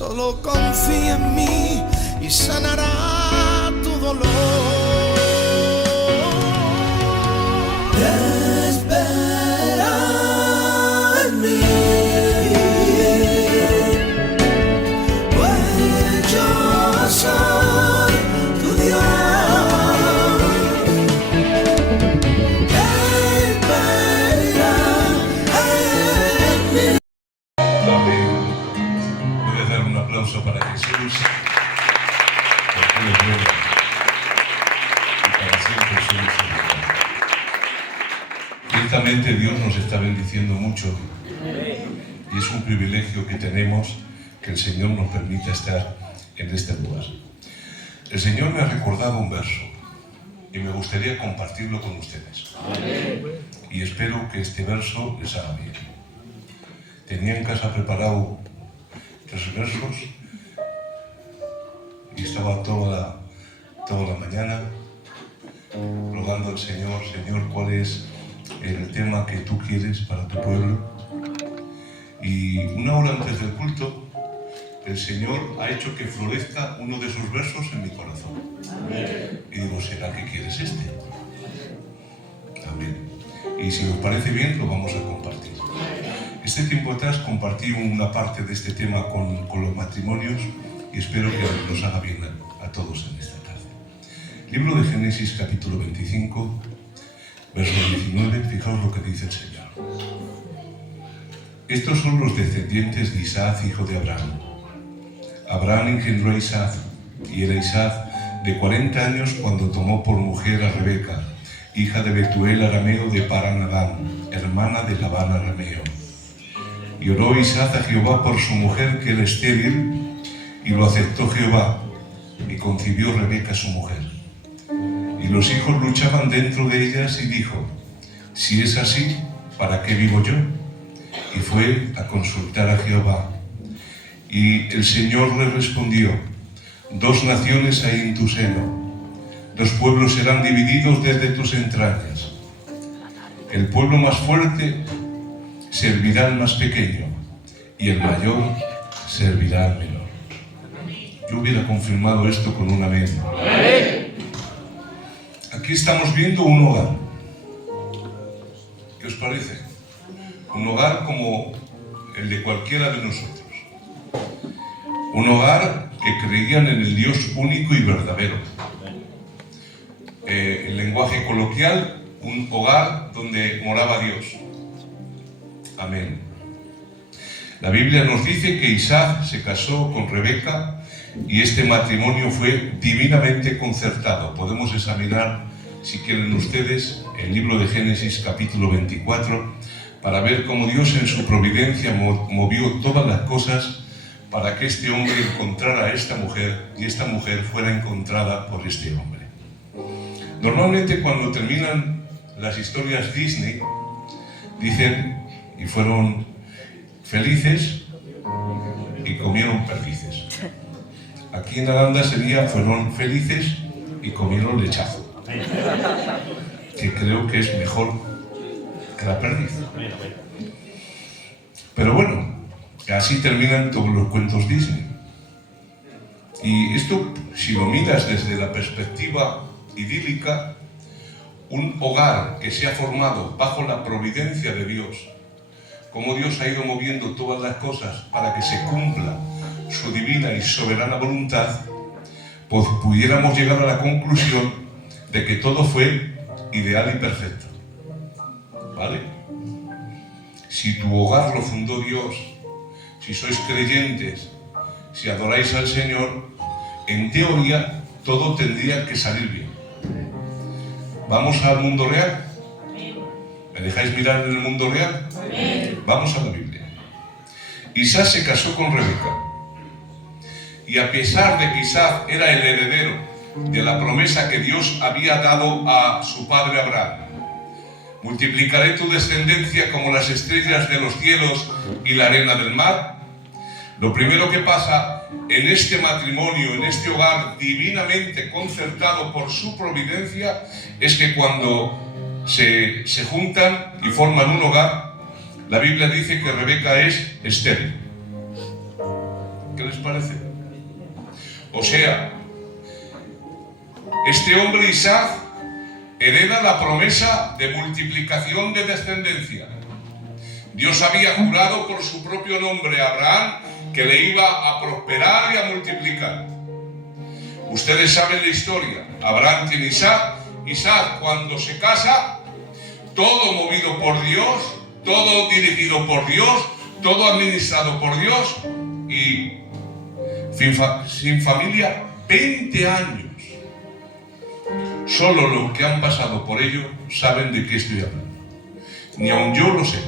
Solo confía en mí y sanará tu dolor. Espera en mí, pues yo soy tu Dios. Espera en mí. Amén. Voy a dar un aplauso para Jesús, porque Él es bueno y para siempre su misericordia. Ciertamente Dios nos está bendiciendo mucho y es un privilegio que tenemos que el Señor nos permita estar en este lugar. El Señor me ha recordado un verso y me gustaría compartirlo con ustedes. Y espero que este verso les haga bien. Tenía en casa preparado 3 versos y estaba toda la mañana rogando al Señor: Señor, ¿cuál es el tema que tú quieres para tu pueblo? Y una hora antes del culto, el Señor ha hecho que florezca uno de esos versos en mi corazón. Amén. Y digo, ¿será que quieres este? Amén. Y si os parece bien, lo vamos a compartir. Este tiempo atrás compartí una parte de este tema con los matrimonios y espero que nos haga bien a todos en esta tarde. Libro de Génesis, capítulo 25, verso 19, fijaos lo que dice el Señor. Estos son los descendientes de Isaac, hijo de Abraham. Abraham engendró a Isaac, y era Isaac de 40 años cuando tomó por mujer a Rebeca, hija de Betuel arameo de Paran-Adán, hermana de Labán arameo. Y oró Isaac a Jehová por su mujer, que era estéril, y lo aceptó Jehová, y concibió Rebeca su mujer. Y los hijos luchaban dentro de ellas, y dijo: si es así, ¿para qué vivo yo? Y fue a consultar a Jehová. Y el Señor le respondió: 2 naciones hay en tu seno, 2 pueblos serán divididos desde tus entrañas. El pueblo más fuerte servirá al más pequeño, y el mayor servirá al menor. Yo hubiera confirmado esto con un amén. Aquí estamos viendo un hogar. ¿Qué os parece? Un hogar como el de cualquiera de nosotros. Un hogar que creían en el Dios único y verdadero. En lenguaje coloquial, un hogar donde moraba Dios. Amén. La Biblia nos dice que Isaac se casó con Rebeca y este matrimonio fue divinamente concertado. Podemos examinar, si quieren ustedes, el libro de Génesis capítulo 24 para ver cómo Dios en su providencia movió todas las cosas para que este hombre encontrara a esta mujer y esta mujer fuera encontrada por este hombre. Normalmente cuando terminan las historias Disney dicen: y fueron felices y comieron perdices. Aquí en Aranda sería: fueron felices y comieron lechazo, que creo que es mejor que la perdiz. Pero bueno, así terminan todos los cuentos Disney. Y esto, si lo miras desde la perspectiva idílica, un hogar que se ha formado bajo la providencia de Dios, como Dios ha ido moviendo todas las cosas para que se cumpla su divina y soberana voluntad, pues pudiéramos llegar a la conclusión de que todo fue ideal y perfecto. ¿Vale? Si tu hogar lo fundó Dios, si sois creyentes, si adoráis al Señor, en teoría todo tendría que salir bien. ¿Vamos al mundo real? ¿Me dejáis mirar en el mundo real? Vamos a la Biblia. Isaac se casó con Rebeca. Y a pesar de que Isaac era el heredero de la promesa que Dios había dado a su padre Abraham: multiplicaré tu descendencia como las estrellas de los cielos y la arena del mar. Lo primero que pasa en este matrimonio, en este hogar divinamente concertado por su providencia, es que cuando se juntan y forman un hogar, la Biblia dice que Rebeca es estéril. ¿Qué les parece? O sea, este hombre Isaac hereda la promesa de multiplicación de descendencia. Dios había jurado por su propio nombre a Abraham que le iba a prosperar y a multiplicar. Ustedes saben la historia. Abraham tiene Isaac. Isaac, cuando se casa, todo movido por Dios, todo dirigido por Dios, todo administrado por Dios, y sin familia 20 años. Solo los que han pasado por ello saben de qué estoy hablando. Ni aun yo lo sé.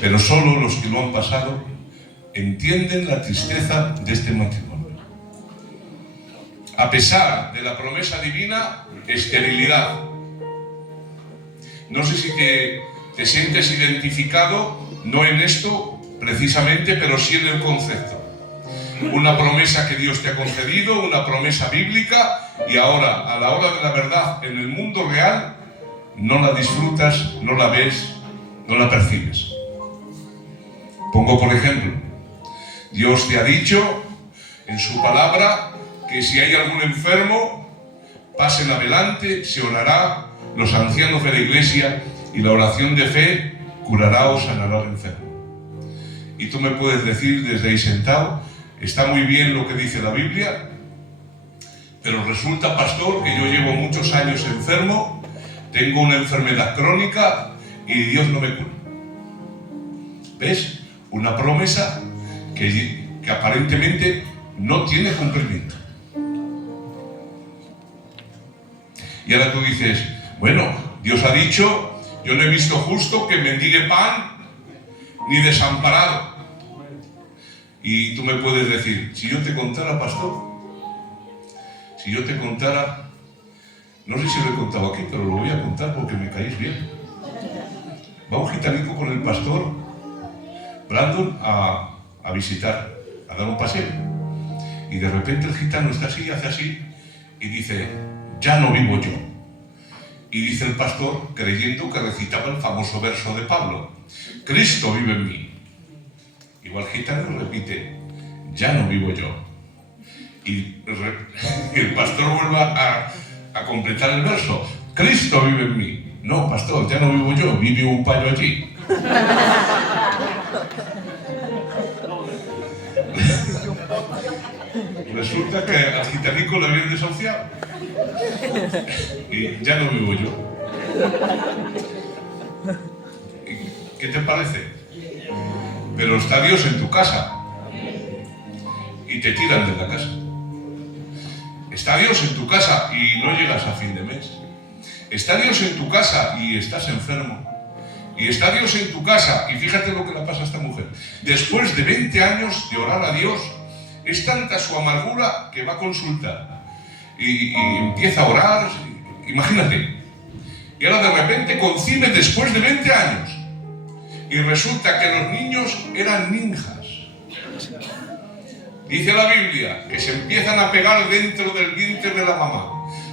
Pero solo los que lo han pasado entienden la tristeza de este matrimonio. A pesar de la promesa divina, esterilidad. No sé si te sientes identificado, no en esto precisamente, pero sí en el concepto. Una promesa que Dios te ha concedido, una promesa bíblica, y ahora, a la hora de la verdad, en el mundo real, no la disfrutas, no la ves, no la percibes. Pongo por ejemplo, Dios te ha dicho en su palabra que si hay algún enfermo, pasen adelante, se orará, los ancianos de la iglesia, y la oración de fe curará o sanará al enfermo. Y tú me puedes decir desde ahí sentado, está muy bien lo que dice la Biblia, pero resulta, pastor, que yo llevo muchos años enfermo, tengo una enfermedad crónica y Dios no me cura. ¿Ves? Una promesa que aparentemente no tiene cumplimiento. Y ahora tú dices, bueno, Dios ha dicho, yo no he visto justo que mendigue pan ni desamparado. Y tú me puedes decir, si yo te contara, pastor, si yo te contara, no sé si lo he contado aquí, pero lo voy a contar porque me caéis bien. Va un gitanico con el pastor Brandon a visitar, a dar un paseo. Y de repente el gitano está así, hace así, y dice, ya no vivo yo. Y dice el pastor, creyendo que recitaba el famoso verso de Pablo, Cristo vive en mí. Igual el gitano repite, ya no vivo yo. Y el pastor vuelve a completar el verso, Cristo vive en mí. No, pastor, ya no vivo yo, vive un payo allí. Resulta que al gitanico le habían desahuciado. Y ya no vivo yo. ¿Qué te parece? Pero está Dios en tu casa y te tiran de la casa. Está Dios en tu casa y no llegas a fin de mes. Está Dios en tu casa y estás enfermo. Y está Dios en tu casa, y fíjate lo que le pasa a esta mujer. Después de 20 años de orar a Dios, es tanta su amargura que va a consultar. Y empieza a orar, imagínate. Y ahora de repente concibe después de 20 años. Y resulta que los niños eran ninjas. Dice la Biblia que se empiezan a pegar dentro del vientre de la mamá.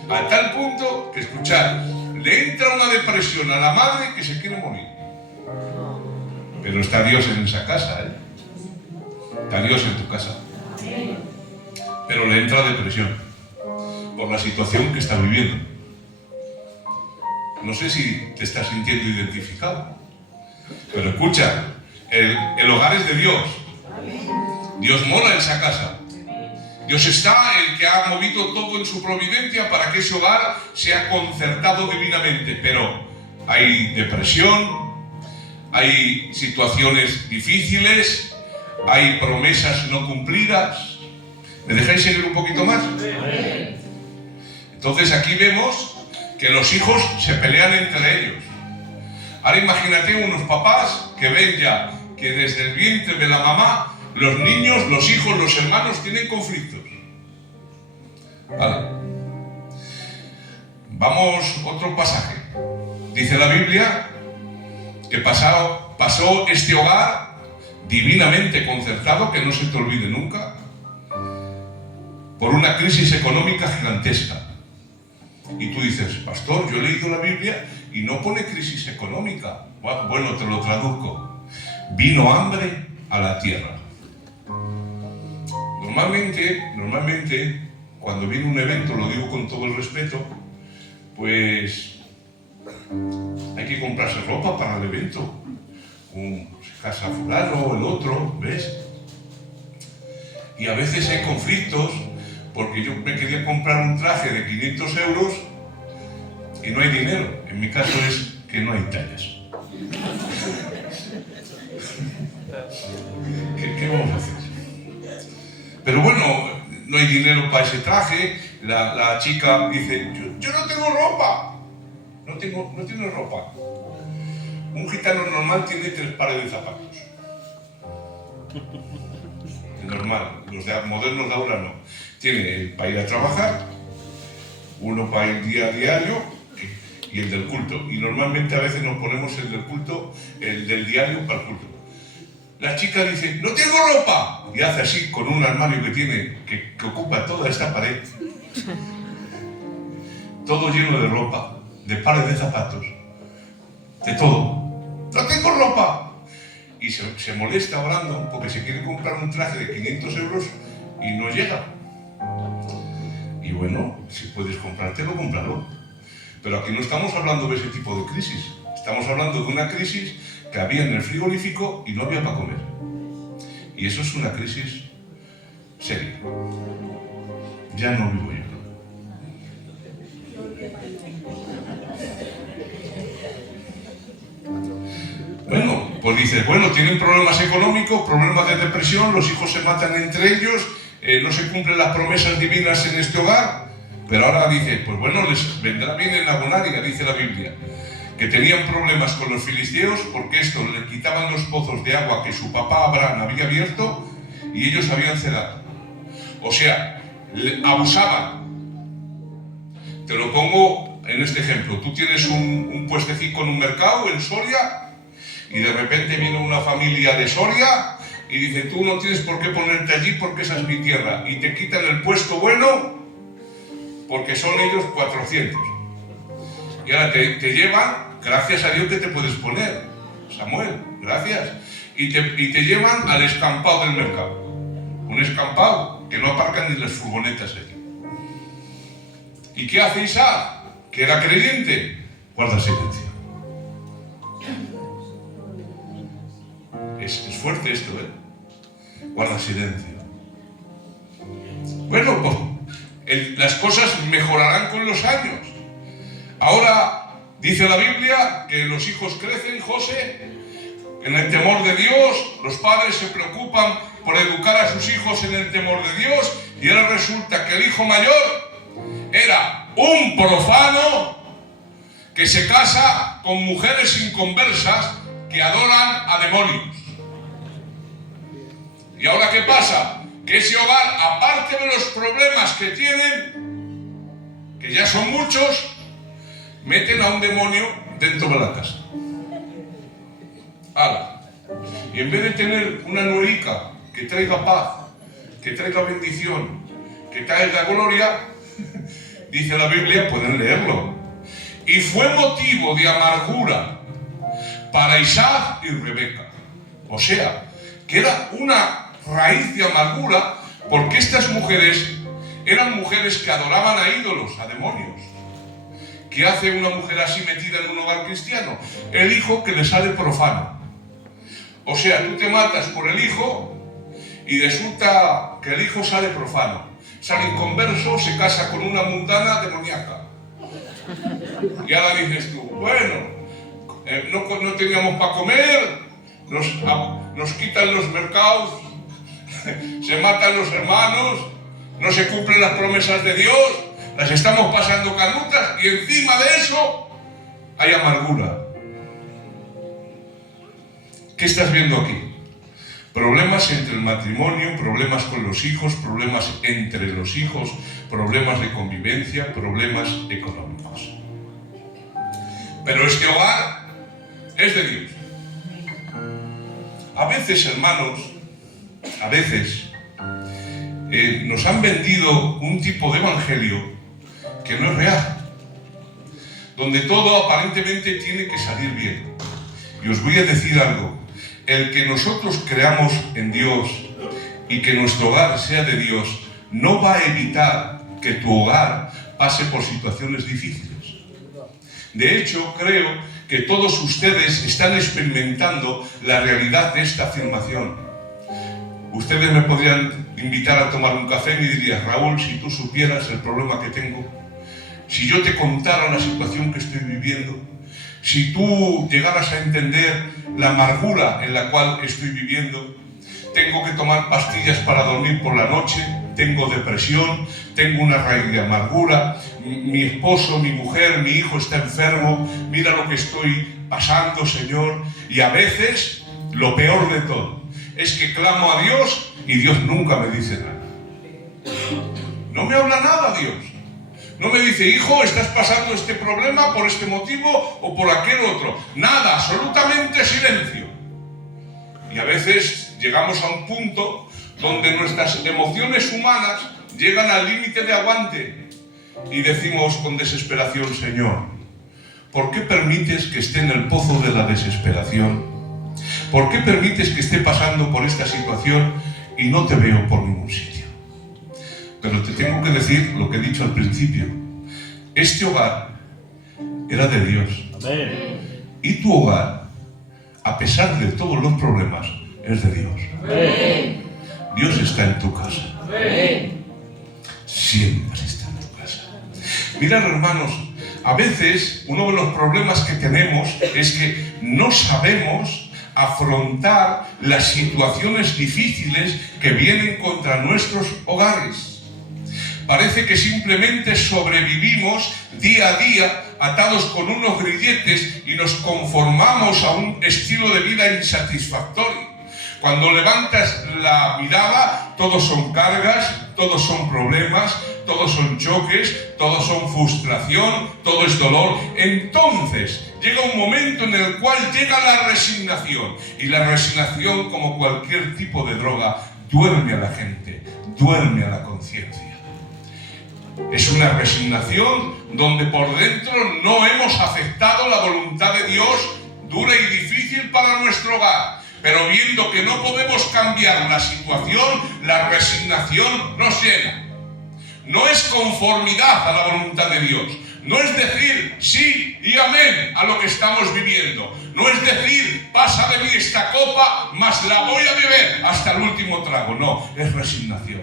A tal punto que, escuchad, le entra una depresión a la madre que se quiere morir. Pero está Dios en esa casa, ¿eh? Está Dios en tu casa. Pero le entra depresión por la situación que está viviendo. No sé si te estás sintiendo identificado. Pero escucha, el hogar es de Dios. Dios mora en esa casa. Dios está, el que ha movido todo en su providencia para que ese hogar sea concertado divinamente. Pero hay depresión, hay situaciones difíciles, hay promesas no cumplidas. ¿Me dejáis seguir un poquito más? Entonces aquí vemos que los hijos se pelean entre ellos. Ahora imagínate unos papás que ven ya que desde el vientre de la mamá los niños, los hijos, los hermanos tienen conflictos. Vale. Vamos, otro pasaje. Dice la Biblia que pasó este hogar divinamente concertado, que no se te olvide nunca, por una crisis económica gigantesca. Y tú dices, pastor, yo he leído la Biblia y no pone crisis económica. Bueno, te lo traduzco. Vino hambre a la tierra. Normalmente, cuando viene un evento, lo digo con todo el respeto, pues hay que comprarse ropa para el evento. Se casa fulano, el otro, ¿ves? Y a veces hay conflictos, porque yo me quería comprar un traje de 500 euros y no hay dinero. En mi caso es que no hay tallas. ¿Qué vamos a hacer? Pero bueno, no hay dinero para ese traje. La chica dice, yo no tengo ropa. No tiene ropa. Un gitano normal tiene 3 pares de zapatos. Normal. Los modernos de ahora no. Tiene el para ir a trabajar, uno para el día a diario y el del culto. Y normalmente a veces nos ponemos el del culto, el del diario para el culto. La chica dice, no tengo ropa. Y hace así con un armario que tiene, que ocupa toda esta pared. Todo lleno de ropa, de pares de zapatos, de todo. No tengo ropa. Y se molesta hablando porque se quiere comprar un traje de 500 euros y no llega. Y bueno, si puedes comprártelo, cómpralo. Pero aquí no estamos hablando de ese tipo de crisis. Estamos hablando de una crisis que había en el frigorífico y no había para comer. Y eso es una crisis seria. Ya no vivo yo. Bueno, pues dices, bueno, tienen problemas económicos, problemas de depresión, los hijos se matan entre ellos, no se cumplen las promesas divinas en este hogar, pero ahora dice, pues bueno, les vendrá bien en la bonaria, dice la Biblia, que tenían problemas con los filisteos porque estos les quitaban los pozos de agua que su papá Abraham había abierto y ellos habían cerrado. O sea, abusaban. Te lo pongo en este ejemplo. Tú tienes un puestecito en un mercado en Soria y de repente viene una familia de Soria y dice, tú no tienes por qué ponerte allí porque esa es mi tierra, y te quitan el puesto bueno porque son ellos 400. Y ahora te llevan, gracias a Dios que te puedes poner, Samuel, gracias, y te llevan al escampado del mercado. Un escampado que no aparcan ni las furgonetas allí. ¿Y qué hace Isaac? Que era creyente. Guarda silencio. Es fuerte esto, ¿eh? Guarda silencio. Bueno, pues las cosas mejorarán con los años. Ahora dice la Biblia que los hijos crecen, José, en el temor de Dios. Los padres se preocupan por educar a sus hijos en el temor de Dios, y ahora resulta que el hijo mayor era un profano que se casa con mujeres inconversas que adoran a demonios. ¿Y ahora qué pasa? Que ese hogar, aparte de los problemas que tienen, que ya son muchos, meten a un demonio dentro de la casa. ¡Hala! Y en vez de tener una nuerica que traiga paz, que traiga bendición, que traiga gloria, dice la Biblia, pueden leerlo, y fue motivo de amargura para Isaac y Rebeca. O sea, que era una raíz de amargura, porque estas mujeres eran mujeres que adoraban a ídolos, a demonios. ¿Qué hace una mujer así metida en un hogar cristiano? El hijo que le sale profano. O sea, tú te matas por el hijo y resulta que el hijo sale profano. Sale inconverso, se casa con una mundana demoníaca. Y ahora dices tú, bueno, no teníamos para comer, nos quitan los mercados, se matan los hermanos, no se cumplen las promesas de Dios, las estamos pasando canutas y encima de eso hay amargura. ¿Qué estás viendo aquí? Problemas entre el matrimonio, problemas con los hijos, problemas entre los hijos, problemas de convivencia, problemas económicos. Pero este hogar es de Dios. A veces, hermanos, nos han vendido un tipo de evangelio que no es real, donde todo aparentemente tiene que salir bien. Y os voy a decir algo: el que nosotros creamos en Dios y que nuestro hogar sea de Dios no va a evitar que tu hogar pase por situaciones difíciles. De hecho, creo que todos ustedes están experimentando la realidad de esta afirmación. Ustedes me podrían invitar a tomar un café y me dirían: Raúl, si tú supieras el problema que tengo, si yo te contara la situación que estoy viviendo, si tú llegaras a entender la amargura en la cual estoy viviendo, tengo que tomar pastillas para dormir por la noche, tengo depresión, tengo una raíz de amargura, mi esposo, mi mujer, mi hijo está enfermo, mira lo que estoy pasando, Señor. Y a veces, lo peor de todo, es que clamo a Dios y Dios nunca me dice nada. No me habla nada Dios. No me dice: hijo, estás pasando este problema por este motivo o por aquel otro. Nada, absolutamente silencio. Y a veces llegamos a un punto donde nuestras emociones humanas llegan al límite de aguante y decimos con desesperación: Señor, ¿por qué permites que esté en el pozo de la desesperación? ¿Por qué permites que esté pasando por esta situación y no te veo por ningún sitio? Pero te tengo que decir lo que he dicho al principio. Este hogar era de Dios. Amén. Y tu hogar, a pesar de todos los problemas, es de Dios. Amén. Dios está en tu casa. Amén. Siempre está en tu casa. Mirad, hermanos, a veces uno de los problemas que tenemos es que no sabemos afrontar las situaciones difíciles que vienen contra nuestros hogares. Parece que simplemente sobrevivimos día a día atados con unos grilletes y nos conformamos a un estilo de vida insatisfactorio. Cuando levantas la mirada, todos son cargas, todos son problemas, todos son choques, todos son frustración, todo es dolor. Entonces llega un momento en el cual llega la resignación. Y la resignación, como cualquier tipo de droga, duerme a la gente, duerme a la conciencia. Es una resignación donde por dentro no hemos aceptado la voluntad de Dios, dura y difícil para nuestro hogar. Pero viendo que no podemos cambiar la situación, la resignación nos llena. No es conformidad a la voluntad de Dios. No es decir sí y amén a lo que estamos viviendo. No es decir: pasa de mí esta copa, mas la voy a beber hasta el último trago. No, es resignación.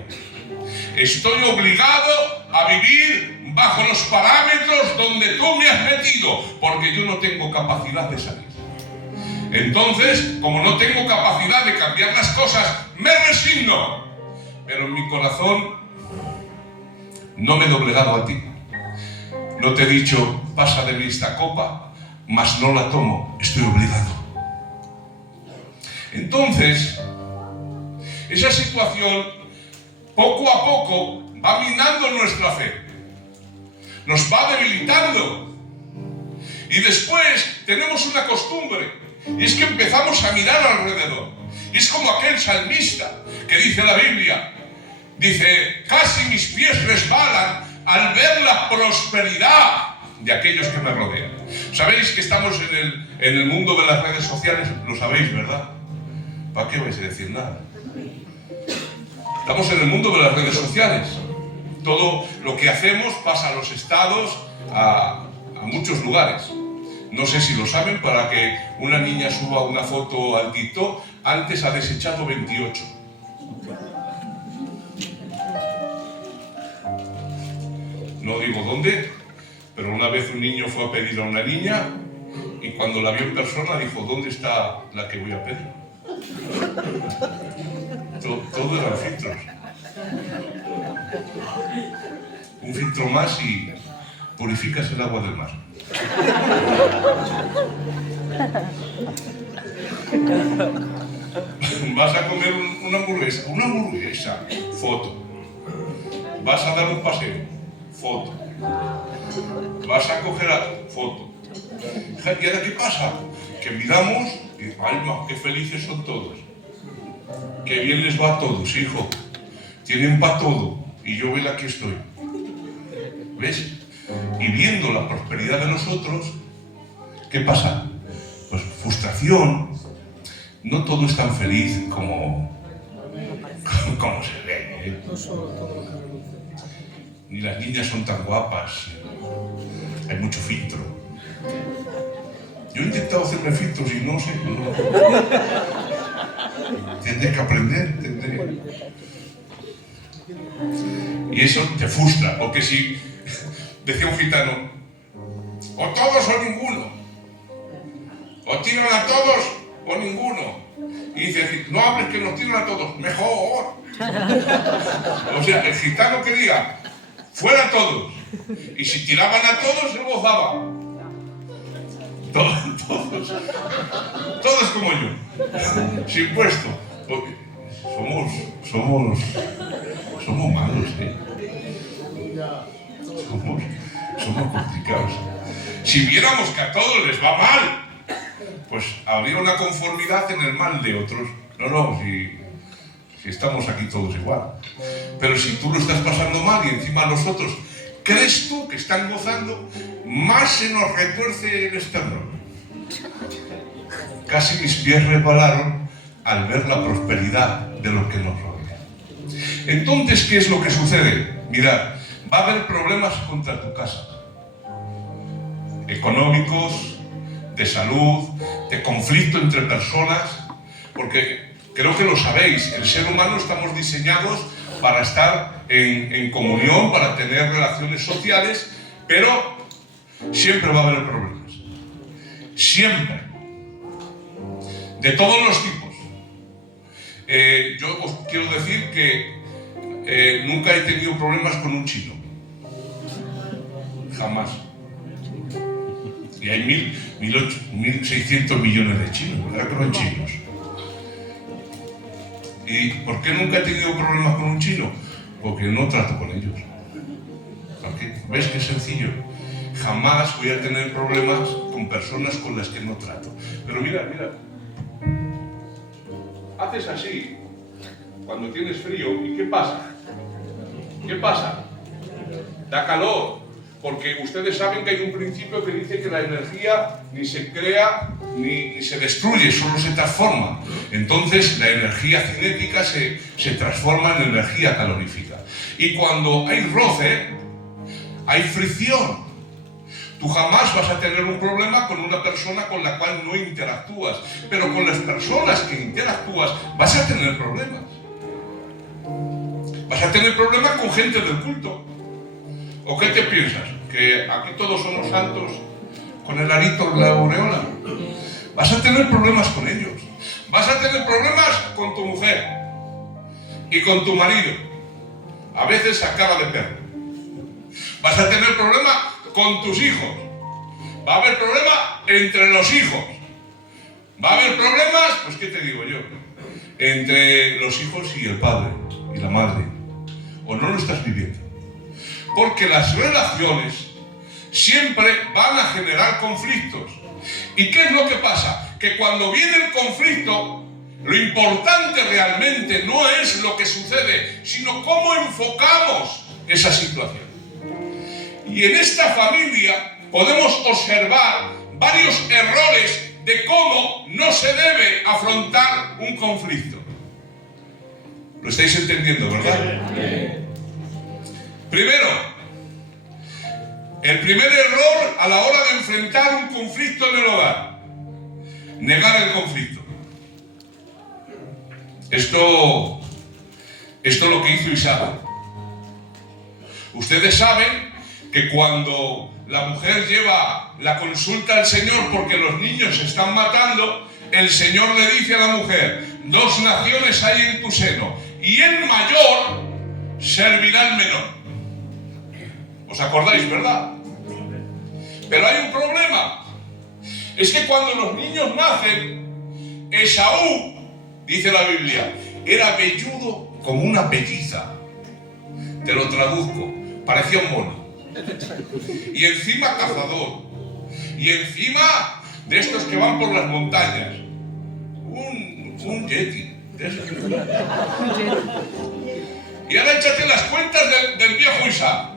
Estoy obligado a vivir bajo los parámetros donde tú me has metido, porque yo no tengo capacidad de salir. Entonces, como no tengo capacidad de cambiar las cosas, me resigno. Pero en mi corazón no me he doblegado a ti. No te he dicho: pasa de mí esta copa, mas no la tomo, estoy obligado. Entonces, esa situación poco a poco va minando nuestra fe, nos va debilitando. Y después tenemos una costumbre, y es que empezamos a mirar alrededor. Y es como aquel salmista que dice la Biblia, dice: casi mis pies resbalan al ver la prosperidad de aquellos que me rodean. Sabéis que estamos en el mundo de las redes sociales, lo sabéis, ¿verdad? ¿Para qué vais a decir nada? Estamos en el mundo de las redes sociales. Todo lo que hacemos pasa a los estados, a muchos lugares. No sé si lo saben, para que una niña suba una foto al TikTok, antes ha desechado 28. No digo dónde, pero una vez un niño fue a pedir a una niña y cuando la vio en persona dijo: ¿dónde está la que voy a pedir? Todo eran filtros. Un filtro más y purificas el agua del mar. Vas a comer una hamburguesa, foto. Vas a dar un paseo, foto. Vas a coger foto. ¿Y ahora qué pasa? Que miramos y ¡ay, no, qué felices son todos! Qué bien les va a todos, hijo. Tienen para todo y yo vela aquí estoy. ¿Ves? Y viendo la prosperidad de nosotros, ¿qué pasa? Pues frustración. No todo es tan feliz como ¿Cómo se ve? No solo todo lo que reluce. Ni las niñas son tan guapas. Hay mucho filtro. Yo he intentado hacerme filtros y no sé. No. Tendré que aprender. Y eso te frustra. Porque si decía un gitano, o todos o ninguno. O tiran a todos o ninguno. Y dice, no hables que nos tiran a todos. Mejor. O sea, el gitano quería fuera todos. Y si tiraban a todos, él gozaba. Todos como yo. Sin puesto. Porque somos malos, ¿eh? Somos complicados. Si viéramos que a todos les va mal, pues habría una conformidad en el mal de otros. No, si estamos aquí todos igual. Pero si tú lo estás pasando mal y encima los otros crees tú que están gozando, más se nos retuerce el esternón. Casi mis pies repararon al ver la prosperidad de lo que nos rodea. Entonces, ¿qué es lo que sucede? Mirad, va a haber problemas contra tu casa. Económicos, de salud, de conflicto entre personas, porque creo que lo sabéis, el ser humano estamos diseñados para estar en comunión, para tener relaciones sociales, pero siempre va a haber problemas. Siempre. De todos los tipos. Yo os quiero decir que nunca he tenido problemas con un chino. Jamás. Y hay 1.600 millones de chinos, ¿verdad que no hay chinos? ¿Y por qué nunca he tenido problemas con un chino? Porque no trato con ellos. ¿Ves qué sencillo? Jamás voy a tener problemas con personas con las que no trato. Pero mira. Haces así, cuando tienes frío, ¿y qué pasa? ¿Qué pasa? Da calor. Porque ustedes saben que hay un principio que dice que la energía ni se crea ni se destruye, solo se transforma. Entonces la energía cinética se transforma en energía calorífica. Y cuando hay roce, hay fricción. Tú jamás vas a tener un problema con una persona con la cual no interactúas, pero con las personas que interactúas vas a tener problemas. Vas a tener problemas con gente del culto. ¿O qué te piensas? ¿Que aquí todos somos santos con el arito en la aureola? Vas a tener problemas con ellos. Vas a tener problemas con tu mujer y con tu marido. A veces a cara de perro. Vas a tener problemas con tus hijos. Va a haber problemas entre los hijos. Va a haber problemas, pues ¿qué te digo yo? Entre los hijos y el padre y la madre. ¿O no lo estás viviendo? Porque las relaciones siempre van a generar conflictos. ¿Y qué es lo que pasa? Que cuando viene el conflicto, lo importante realmente no es lo que sucede, sino cómo enfocamos esa situación. Y en esta familia podemos observar varios errores de cómo no se debe afrontar un conflicto. ¿Lo estáis entendiendo, verdad? Primero, el primer error a la hora de enfrentar un conflicto en el hogar: negar el conflicto. Esto es lo que hizo Isabel. Ustedes saben que cuando la mujer lleva la consulta al Señor porque los niños se están matando, el Señor le dice a la mujer: 2 naciones hay en tu seno, y el mayor servirá al menor. ¿Os acordáis, verdad? Pero hay un problema. Es que cuando los niños nacen, Esaú, dice la Biblia, era velludo como una pelliza. Te lo traduzco. Parecía un mono. Y encima cazador. Y encima de estos que van por las montañas. Un yeti. Y ahora échate las cuentas del viejo Isaac.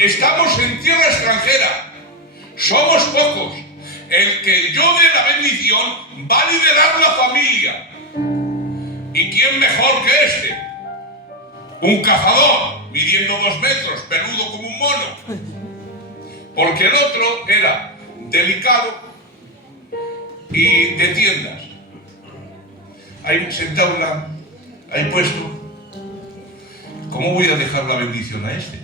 Estamos en tierra extranjera. Somos pocos. El que yo dé la bendición va a liderar la familia. ¿Y quién mejor que este? un cazador midiendo 2 metros, peludo como un mono, porque el otro era delicado y de tiendas. Ahí sentado, ahí puesto. ¿Cómo voy a dejar la bendición a este?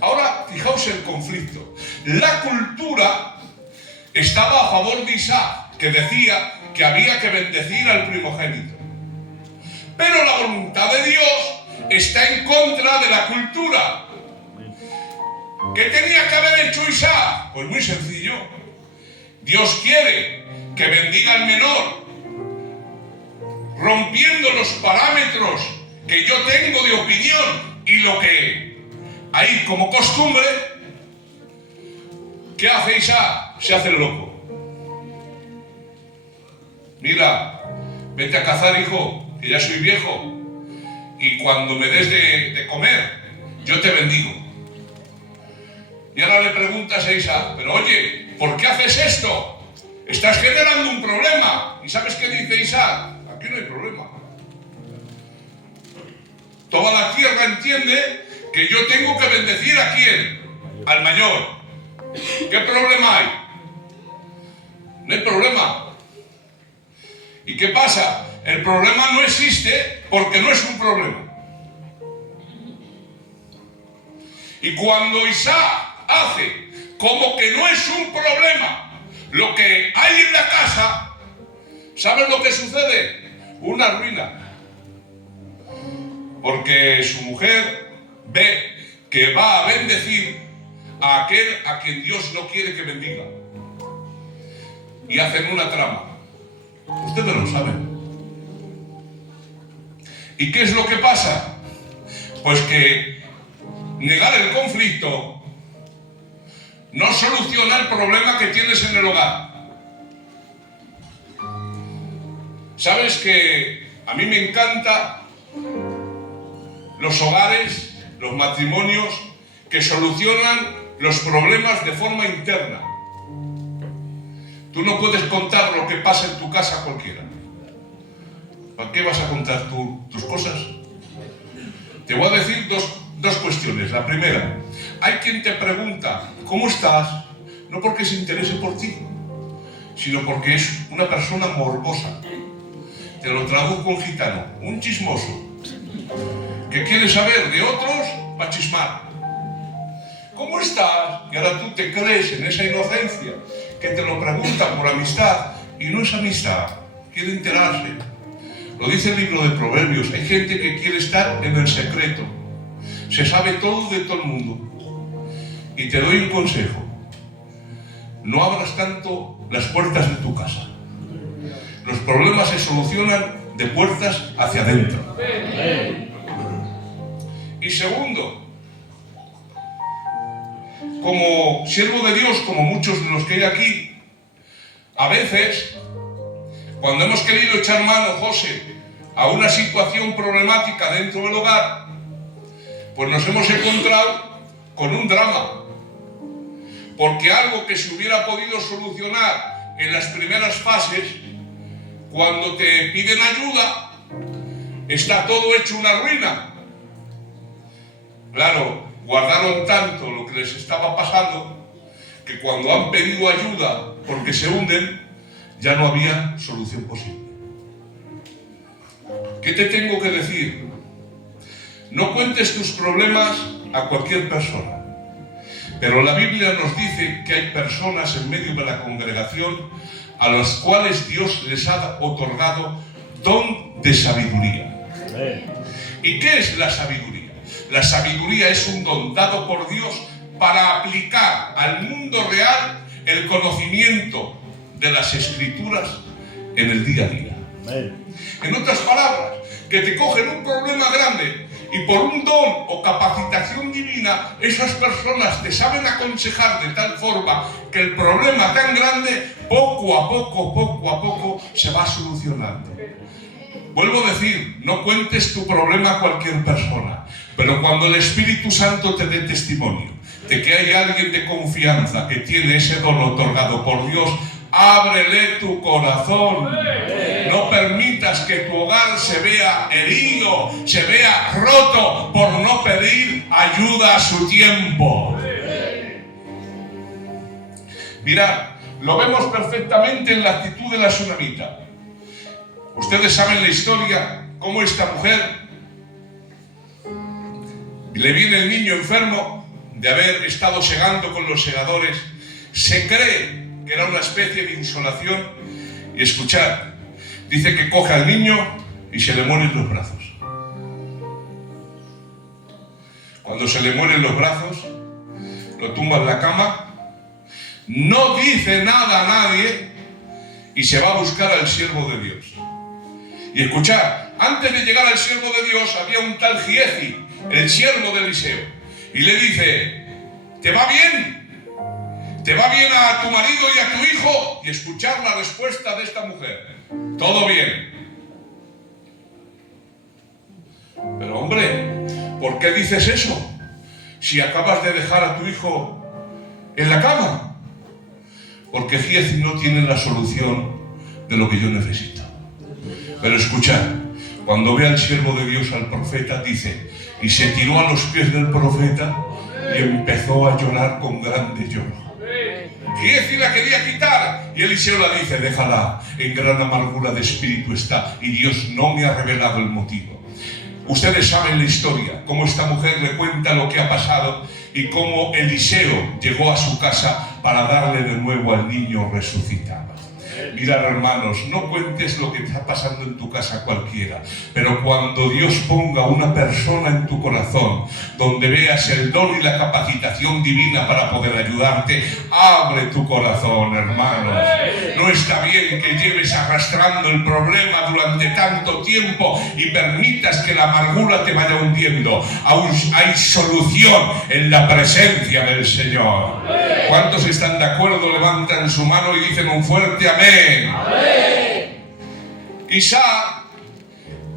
Ahora, fijaos el conflicto. La cultura estaba a favor de Isaac, que decía que había que bendecir al primogénito. Pero la voluntad de Dios está en contra de la cultura. ¿Qué tenía que haber hecho Isaac? Pues muy sencillo. Dios quiere que bendiga al menor, rompiendo los parámetros que yo tengo de opinión y lo que hay como costumbre. ¿Qué hace Isaac? Se hace el loco. Mira, vete a cazar, hijo, que ya soy viejo, y cuando me des de comer, yo te bendigo. Y ahora le preguntas a Isaac, pero oye, ¿por qué haces esto? Estás generando un problema. ¿Y sabes qué dice Isaac? Aquí no hay problema. Toda la tierra entiende que yo tengo que bendecir ¿a quién? Al mayor. ¿Qué problema hay? No hay problema. ¿Y qué pasa? El problema no existe porque no es un problema. Y cuando Isaac hace como que no es un problema lo que hay en la casa, ¿sabes lo que sucede? Una ruina. Porque su mujer ve que va a bendecir a aquel a quien Dios no quiere que bendiga. Y hacen una trama. Ustedes lo saben. ¿Y qué es lo que pasa? Pues que negar el conflicto no soluciona el problema que tienes en el hogar. ¿Sabes que a mí me encanta los hogares, los matrimonios que solucionan los problemas de forma interna? Tú no puedes contar lo que pasa en tu casa a cualquiera. ¿Para qué vas a contar tú tus cosas? Te voy a decir dos cuestiones. La primera, hay quien te pregunta ¿cómo estás? No porque se interese por ti, sino porque es una persona morbosa. Te lo traduzco en gitano, un chismoso que quiere saber de otros para chismar. ¿Cómo estás? Y ahora tú te crees en esa inocencia que te lo preguntan por amistad, y no es amistad, quiere enterarse. Lo dice el libro de Proverbios, hay gente que quiere estar en el secreto, se sabe todo de todo el mundo. Y te doy un consejo, no abras tanto las puertas de tu casa. Los problemas se solucionan de puertas hacia adentro. Y segundo, como siervo de Dios, como muchos de los que hay aquí, a veces, cuando hemos querido echar mano, José, a una situación problemática dentro del hogar, pues nos hemos encontrado con un drama. Porque algo que se hubiera podido solucionar en las primeras fases, cuando te piden ayuda, está todo hecho una ruina. Claro, guardaron tanto lo que les estaba pasando, que cuando han pedido ayuda porque se hunden, ya no había solución posible. ¿Qué te tengo que decir? No cuentes tus problemas a cualquier persona. Pero la Biblia nos dice que hay personas en medio de la congregación a las cuales Dios les ha otorgado don de sabiduría. ¿Y qué es la sabiduría? La sabiduría es un don dado por Dios para aplicar al mundo real el conocimiento de las Escrituras en el día a día. En otras palabras, que te cogen un problema grande y por un don o capacitación divina, esas personas te saben aconsejar de tal forma que el problema tan grande, poco a poco, se va solucionando. Vuelvo a decir, no cuentes tu problema a cualquier persona, pero cuando el Espíritu Santo te dé testimonio de que hay alguien de confianza que tiene ese don otorgado por Dios, ábrele tu corazón. No permitas que tu hogar se vea herido, se vea roto por no pedir ayuda a su tiempo. Mirad, lo vemos perfectamente en la actitud de la tsunamita. Ustedes saben la historia, cómo esta mujer le viene el niño enfermo de haber estado segando con los segadores. Se cree que era una especie de insolación. Y escuchad, dice que coge al niño y se le mueren los brazos. Cuando se le mueren los brazos, lo tumba en la cama, no dice nada a nadie y se va a buscar al siervo de Dios. Y escuchad, antes de llegar al siervo de Dios había un tal Giezi, el siervo de Eliseo, y le dice: ¿te va bien? ¿Te va bien a tu marido y a tu hijo? Y escuchar la respuesta de esta mujer: todo bien. Pero hombre, ¿por qué dices eso? Si acabas de dejar a tu hijo en la cama. Porque Giezi no tiene la solución de lo que yo necesito. Pero escuchad, cuando ve al siervo de Dios, al profeta, dice: y se tiró a los pies del profeta y empezó a llorar con grande lloro. Giezi la quería quitar y Eliseo la dice: déjala, en gran amargura de espíritu está y Dios no me ha revelado el motivo. Ustedes saben la historia, cómo esta mujer le cuenta lo que ha pasado y cómo Eliseo llegó a su casa para darle de nuevo al niño resucitado. Mirad, hermanos, no cuentes lo que está pasando en tu casa a cualquiera, pero cuando Dios ponga una persona en tu corazón donde veas el don y la capacitación divina para poder ayudarte, abre tu corazón, hermanos. No está bien que lleves arrastrando el problema durante tanto tiempo y permitas que la amargura te vaya hundiendo. Aún hay solución en la presencia del Señor. ¿Cuántos están de acuerdo? Levantan su mano y dicen un fuerte amén. Amén. Isaac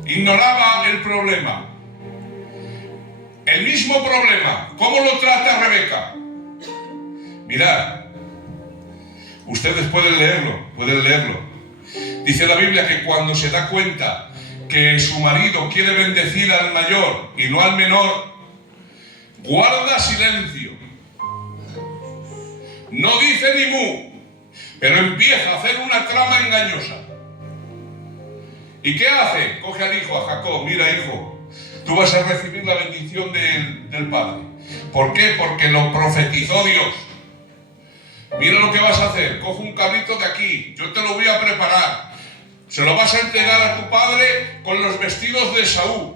ignoraba el problema. El mismo problema. ¿Cómo lo trata Rebeca? Mirad, ustedes pueden leerlo. Dice la Biblia que cuando se da cuenta que su marido quiere bendecir al mayor y no al menor, guarda silencio. No dice ni mu, pero empieza a hacer una trama engañosa. ¿Y qué hace? Coge al hijo, a Jacob: mira, hijo, tú vas a recibir la bendición del Padre. ¿Por qué? Porque lo profetizó Dios. Mira lo que vas a hacer: coge un cabrito de aquí, yo te lo voy a preparar, se lo vas a entregar a tu padre con los vestidos de Saúl,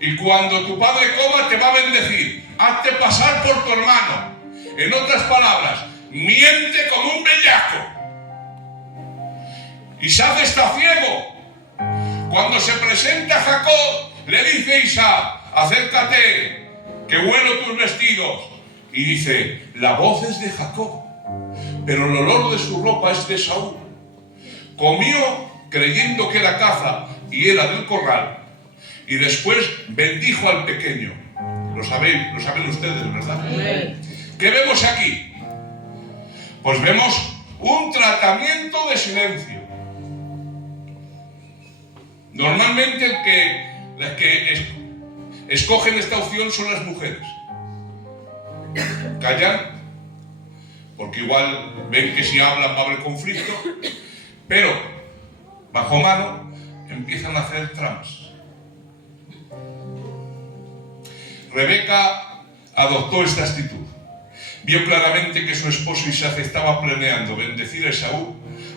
y cuando tu padre coma te va a bendecir. Hazte pasar por tu hermano. En otras palabras, miente como un bellaco. Isaac está ciego. Cuando se presenta Jacob, le dice Isaac: acércate, que huelo tus vestidos. Y dice: la voz es de Jacob, pero el olor de su ropa es de Saúl. Comió creyendo que era caza y era del corral, y después bendijo al pequeño. Lo saben ustedes, ¿verdad? ¿Qué vemos aquí? Pues vemos un tratamiento de silencio. Normalmente las que escogen esta opción son las mujeres. Callan, porque igual ven que si hablan va a haber conflicto, pero bajo mano empiezan a hacer tramas. Rebeca adoptó esta actitud. Vio claramente que su esposo Isaac estaba planeando bendecir a Esaú,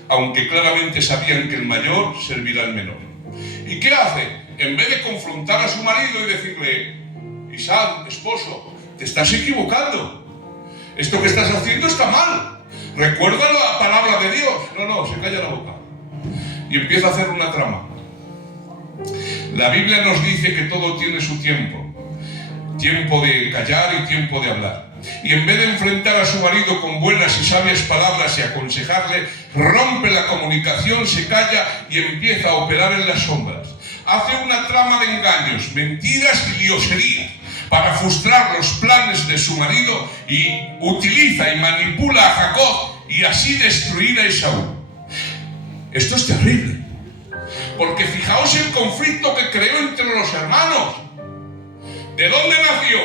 aunque claramente sabían que el mayor servirá al menor. ¿Y qué hace? En vez de confrontar a su marido y decirle: Isaac, esposo, te estás equivocando, esto que estás haciendo está mal, recuerda la palabra de Dios. No, se calla la boca y empieza a hacer una trama. La Biblia nos dice que todo tiene su tiempo. Tiempo de callar y tiempo de hablar. Y en vez de enfrentar a su marido con buenas y sabias palabras y aconsejarle, rompe la comunicación, se calla y empieza a operar en las sombras. Hace una trama de engaños, mentiras y lioserías para frustrar los planes de su marido, y utiliza y manipula a Jacob y así destruir a Esaú. Esto es terrible, porque fijaos el conflicto que creó entre los hermanos. ¿De dónde nació?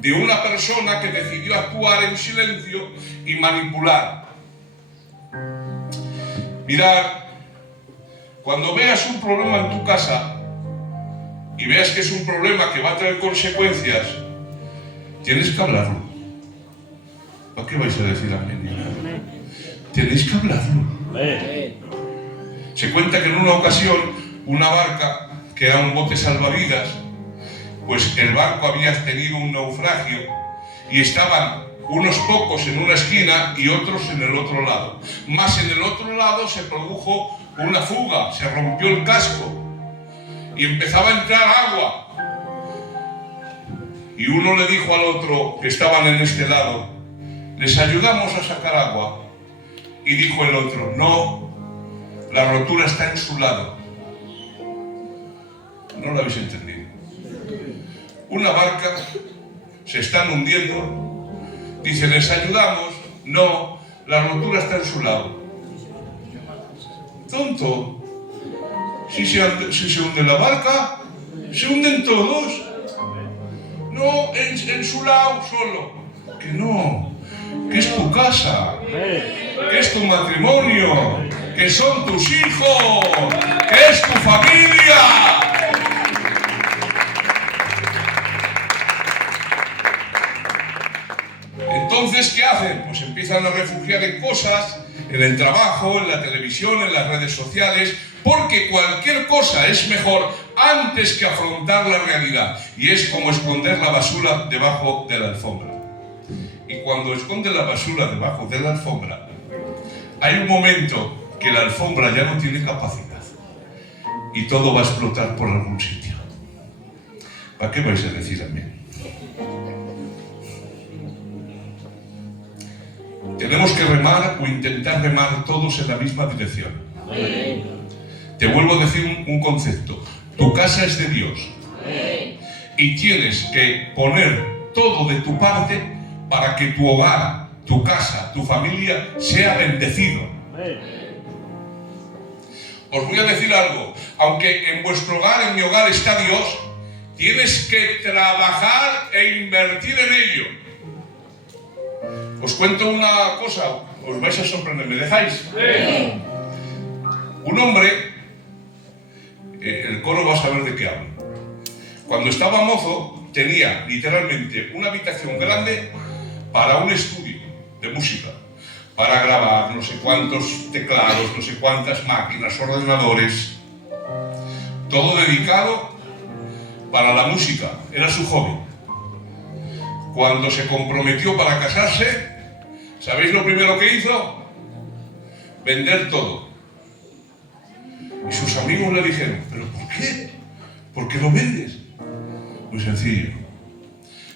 De una persona que decidió actuar en silencio y manipular. Mirad, cuando veas un problema en tu casa y veas que es un problema que va a traer consecuencias, tienes que hablarlo. ¿Para qué vais a decir amén? Tenéis que hablarlo. Se cuenta que en una ocasión una barca, que era un bote salvavidas, pues el barco había tenido un naufragio y estaban unos pocos en una esquina y otros en el otro lado. Más en el otro lado se produjo una fuga, se rompió el casco y empezaba a entrar agua. Y uno le dijo al otro, que estaban en este lado, ¿les ayudamos a sacar agua? Y dijo el otro, no, la rotura está en su lado. No lo habéis entendido. Una barca, se están hundiendo, dice, ¿les ayudamos? No, la rotura está en su lado. Tonto, si se hunde la barca, se hunden todos. No, en su lado solo. Que no, que es tu casa, que es tu matrimonio, que son tus hijos, que es tu familia. Entonces, ¿qué hacen? Pues empiezan a refugiar en cosas, en el trabajo, en la televisión, en las redes sociales, porque cualquier cosa es mejor antes que afrontar la realidad. Y es como esconder la basura debajo de la alfombra. Y cuando esconde la basura debajo de la alfombra, hay un momento que la alfombra ya no tiene capacidad y todo va a explotar por algún sitio. ¿Para qué vais a decir amén? Tenemos que remar o intentar remar todos en la misma dirección. Te vuelvo a decir un concepto. Tu casa es de Dios. Y tienes que poner todo de tu parte para que tu hogar, tu casa, tu familia sea bendecido. Os voy a decir algo. Aunque en vuestro hogar, en mi hogar está Dios, tienes que trabajar e invertir en ello. Os cuento una cosa, os vais a sorprender, ¿me dejáis? Sí. Un hombre, el coro va a saber de qué hablo. Cuando estaba mozo, tenía literalmente una habitación grande para un estudio de música, para grabar no sé cuántos teclados, no sé cuántas máquinas, ordenadores, todo dedicado para la música, era su hobby. Cuando se comprometió para casarse, ¿sabéis lo primero que hizo? Vender todo. Y sus amigos le dijeron, ¿pero por qué? ¿Por qué lo vendes? Muy sencillo.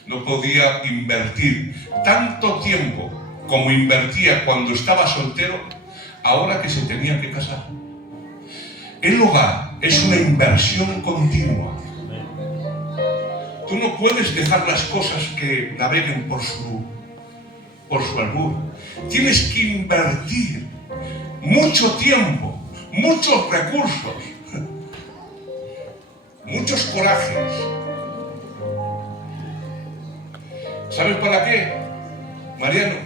No podía invertir tanto tiempo como invertía cuando estaba soltero, ahora que se tenía que casar. El hogar es una inversión continua. Tú no puedes dejar las cosas que naveguen por su albur. Tienes que invertir mucho tiempo, muchos recursos, muchos corajes. ¿Sabes para qué, Mariano?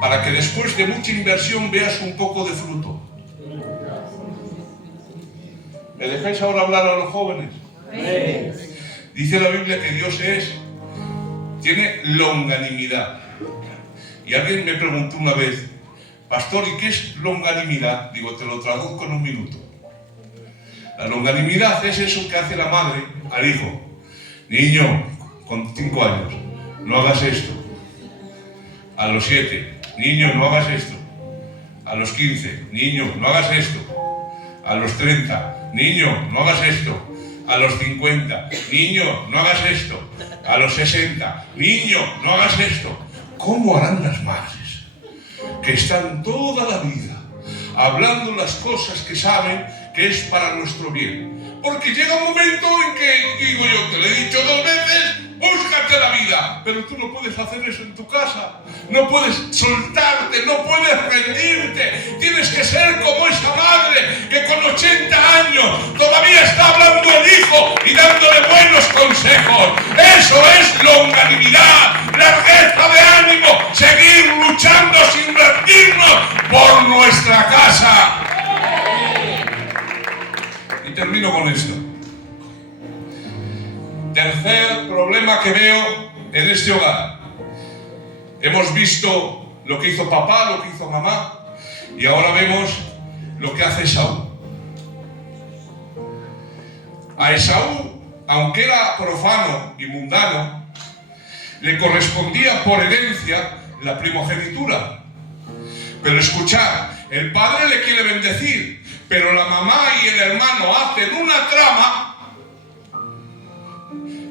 Para que después de mucha inversión veas un poco de fruto. ¿Me dejáis ahora hablar a los jóvenes? Dice la Biblia que Dios tiene longanimidad. Y alguien me preguntó una vez, pastor, ¿y qué es longanimidad? Digo, te lo traduzco en un minuto. La longanimidad es eso que hace la madre al hijo. Niño, con 5 años, no hagas esto. A los 7, niño, no hagas esto. A los 15, niño, no hagas esto. A los 30, niño, no hagas esto. A los 50, niño, no hagas esto. A los 60, niño, no hagas esto. ¿Cómo harán las madres que están toda la vida hablando las cosas que saben que es para nuestro bien? Porque llega un momento en que, digo yo, te lo he dicho 2 veces, búscate la vida, pero pero tú no puedes hacer eso en tu casa. No puedes soltarte, no puedes rendirte. Tienes que ser como esa madre que con 80 años todavía está hablando el hijo y dándole buenos consejos. Eso es longanimidad, largueza de ánimo, seguir luchando sin rendirnos por nuestra casa. Y termino con esto. Tercer problema que veo en este hogar. Hemos visto lo que hizo papá, lo que hizo mamá, y ahora vemos lo que hace Esaú. A Esaú, aunque era profano y mundano, le correspondía por herencia la primogenitura. Pero escuchad, el padre le quiere bendecir, pero la mamá y el hermano hacen una trama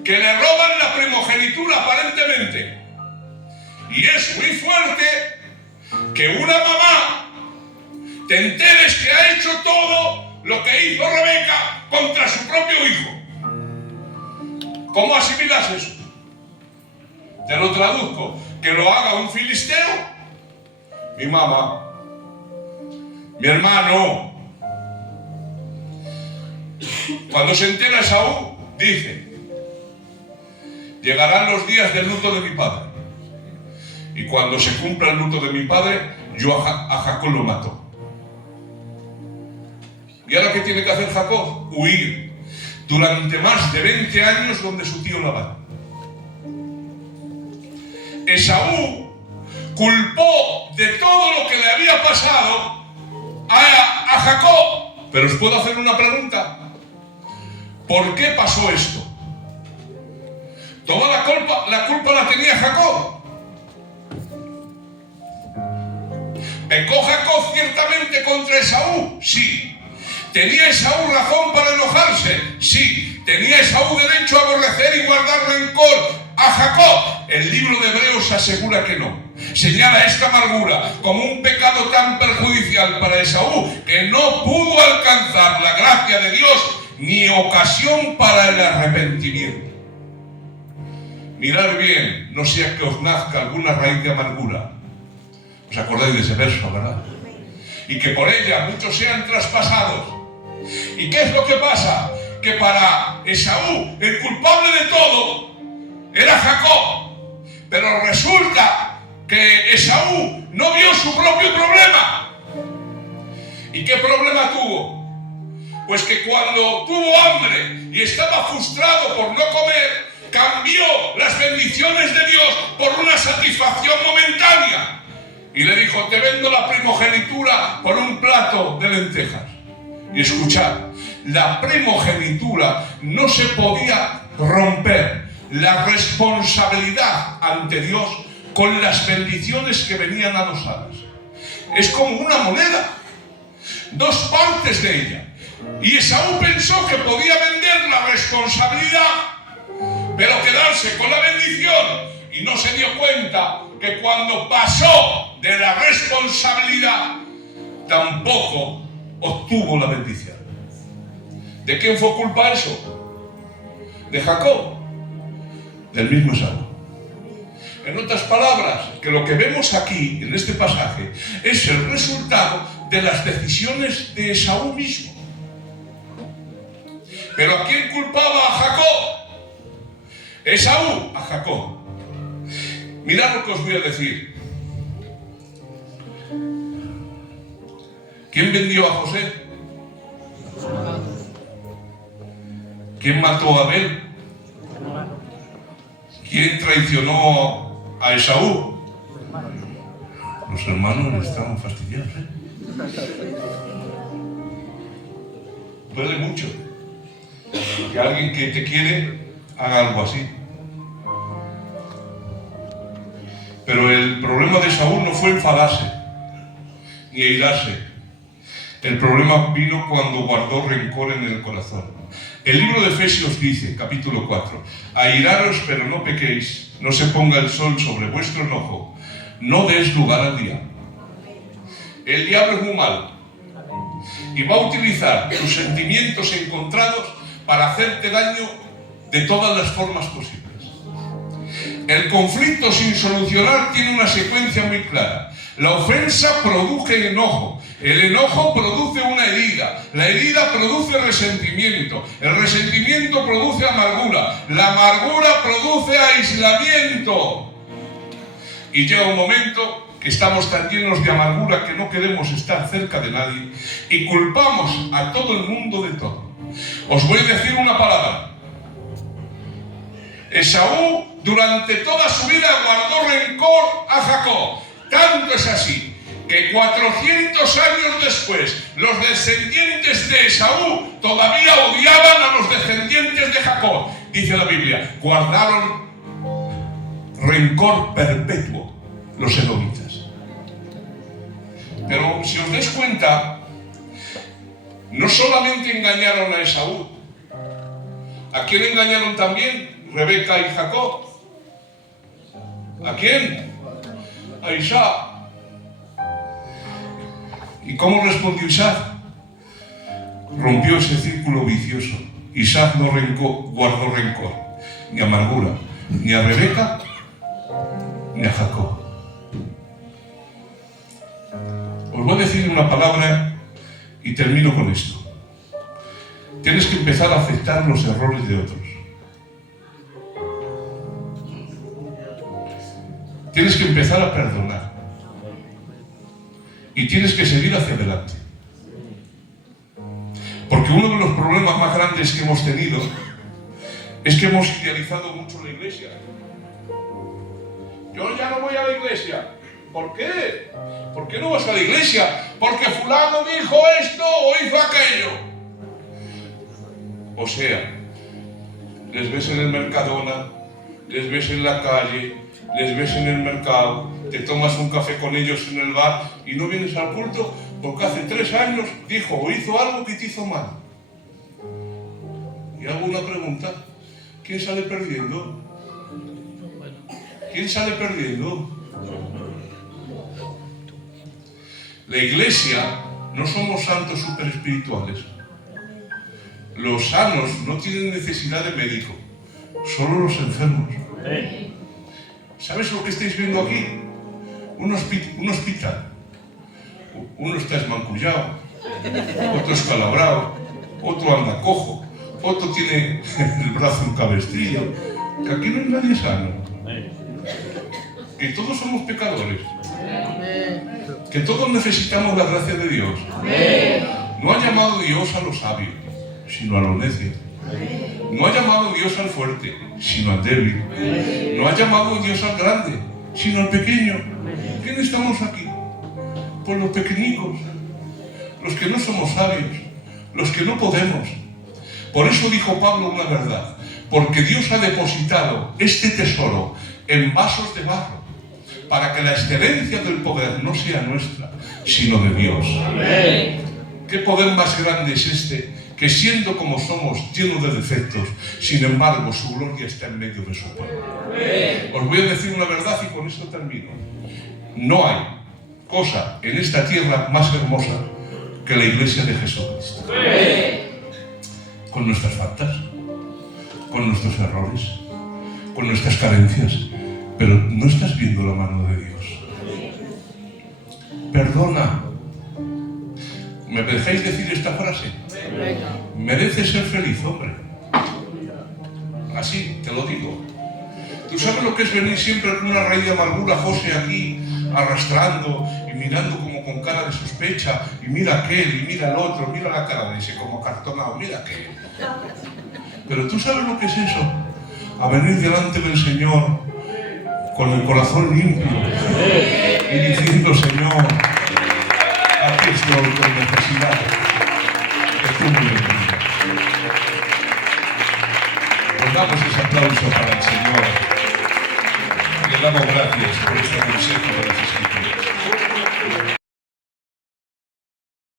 que le roban la primogenitura aparentemente. Y es muy fuerte que una mamá te enteres que ha hecho todo lo que hizo Rebeca contra su propio hijo. ¿Cómo asimilas eso? Te lo traduzco. Que lo haga un filisteo, mi mamá, mi hermano. Cuando se entera Esaú, dice: llegarán los días del luto de mi padre, y cuando se cumpla el luto de mi padre, yo a Jacob lo mato. ¿Y ahora qué tiene que hacer Jacob? Huir durante más de 20 años donde su tío Labán. Esaú culpó de todo lo que le había pasado a Jacob. Pero os puedo hacer una pregunta. ¿Por qué pasó esto? Toda la culpa la tenía Jacob. ¿Pecó Jacob ciertamente contra Esaú? Sí. ¿Tenía Esaú razón para enojarse? Sí. ¿Tenía Esaú derecho a aborrecer y guardar rencor a Jacob? El libro de Hebreos asegura que no. Señala esta amargura como un pecado tan perjudicial para Esaú que no pudo alcanzar la gracia de Dios ni ocasión para el arrepentimiento. Mirad bien, no sea que os nazca alguna raíz de amargura. ¿Os acordáis de ese verso, verdad? Y que por ella muchos sean traspasados. ¿Y qué es lo que pasa? Que para Esaú, el culpable de todo era Jacob. Pero resulta que Esaú no vio su propio problema. ¿Y qué problema tuvo? Pues que cuando tuvo hambre y estaba frustrado por no comer, cambió las bendiciones de Dios por una satisfacción momentánea. Y le dijo: te vendo la primogenitura por un plato de lentejas. Y escuchad, la primogenitura no se podía romper. La responsabilidad ante Dios con las bendiciones que venían adosadas. Es como una moneda, dos partes de ella. Y Esaú pensó que podía vender la responsabilidad, pero quedarse con la bendición, y no se dio cuenta que cuando pasó de la responsabilidad, tampoco obtuvo la bendición. ¿De quién fue culpa eso? De Jacob, del mismo Esaú. En otras palabras, que lo que vemos aquí, en este pasaje, es el resultado de las decisiones de Esaú mismo. ¿Pero a quién culpaba a Jacob? Esaú a Jacob. Mirad lo que os voy a decir. ¿Quién vendió a José? ¿Quién mató a Abel? ¿Quién traicionó a Esaú? Los hermanos estaban fastidiados, Duele mucho que alguien que te quiere haga algo así. Pero el problema de Saúl no fue enfadarse ni airarse. El problema vino cuando guardó rencor en el corazón. El libro de Efesios dice, capítulo 4, airaros pero no pequéis, no se ponga el sol sobre vuestro enojo, no des lugar al diablo. El diablo es muy malo y va a utilizar tus sentimientos encontrados para hacerte daño de todas las formas posibles. El conflicto sin solucionar tiene una secuencia muy clara. La ofensa produce enojo, el enojo produce una herida, la herida produce resentimiento, el resentimiento produce amargura, la amargura produce aislamiento. Y llega un momento que estamos tan llenos de amargura que no queremos estar cerca de nadie y culpamos a todo el mundo de todo. Os voy a decir una palabra. Esaú durante toda su vida guardó rencor a Jacob. Tanto es así que 400 años después los descendientes de Esaú todavía odiaban a los descendientes de Jacob. Dice la Biblia, guardaron rencor perpetuo los edomitas. Pero si os dais cuenta, no solamente engañaron a Esaú. ¿A quién engañaron también? Rebeca y Jacob. ¿A quién? A Isaac. ¿Y cómo respondió Isaac? Rompió ese círculo vicioso. Isaac no guardó rencor, ni amargura, ni a Rebeca, ni a Jacob. Os voy a decir una palabra y termino con esto. Tienes que empezar a aceptar los errores de otros. Tienes que empezar a perdonar. Y tienes que seguir hacia adelante. Porque uno de los problemas más grandes que hemos tenido es que hemos idealizado mucho la iglesia. Yo ya no voy a la iglesia. ¿Por qué? ¿Por qué no vas a la iglesia? Porque fulano dijo esto o hizo aquello. O sea, les ves en el Mercadona, les ves en la calle, les ves en el mercado, te tomas un café con ellos en el bar y no vienes al culto porque hace 3 años dijo o hizo algo que te hizo mal. Y hago una pregunta, ¿quién sale perdiendo? ¿Quién sale perdiendo? La iglesia no somos santos super espirituales. Los sanos no tienen necesidad de médico, solo los enfermos. ¿Sabes lo que estáis viendo aquí? Un hospital. Uno está esmancullado, otro escalabrado, otro anda cojo, otro tiene el brazo en cabestrillo. Que aquí no hay nadie sano. Que todos somos pecadores. Que todos necesitamos la gracia de Dios. No ha llamado Dios a los sabios, sino a los necios. No ha llamado Dios al fuerte, sino al débil. No ha llamado Dios al grande, sino al pequeño. ¿Quién estamos aquí? Pues los pequeñicos, los que no somos sabios, los que no podemos. Por eso dijo Pablo una verdad, porque Dios ha depositado este tesoro en vasos de barro, para que la excelencia del poder no sea nuestra, sino de Dios. Amén. ¿Qué poder más grande es este? Que siendo como somos, llenos de defectos, sin embargo su gloria está en medio de su pueblo. Os voy a decir una verdad y con esto termino. No hay cosa en esta tierra más hermosa que la iglesia de Jesucristo. Con nuestras faltas, con nuestros errores, con nuestras carencias, pero no estás viendo la mano de Dios. Perdona. ¿Me dejáis decir esta frase? Mereces ser feliz, hombre. Así, te lo digo. ¿Tú sabes lo que es venir siempre con una raíz de amargura, José, aquí, arrastrando y mirando como con cara de sospecha? Y mira aquel, y mira el otro, mira la cara de ese como cartonado, mira aquel. Pero ¿tú sabes lo que es eso? A venir delante del Señor con el corazón limpio y diciendo, Señor, aquí estoy con necesidad de tu misericordia. Pues damos ese aplauso para el Señor. Le damos gracias por este consejo de las Escrituras.